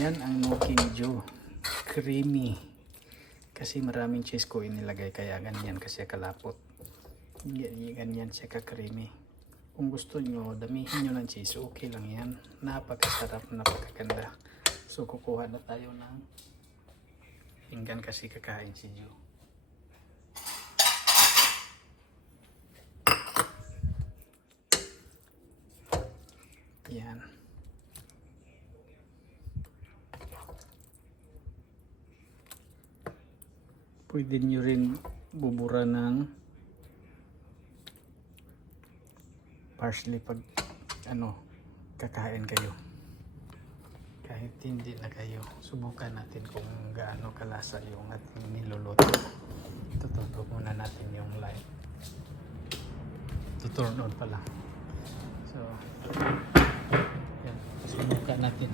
Yan ang Noking Joe. Creamy. Kasi maraming cheese ko inilagay kaya ganyan kasi kalapot. Ganyan siya ka-creamy. Kung gusto nyo, damihin nyo ng cheese, okay lang yan. Napakasarap, napakaganda. So kukuha na tayo ng pinggan kasi kakain si Joe. Yan. Pwede nyo rin bubura ng parsley pag kakain kayo. Kahit hindi na kayo, subukan natin kung gaano kalasa yung ating niluluto. Tututo muna natin yung light. Tuturn on pa lang. So, yan. Subukan natin.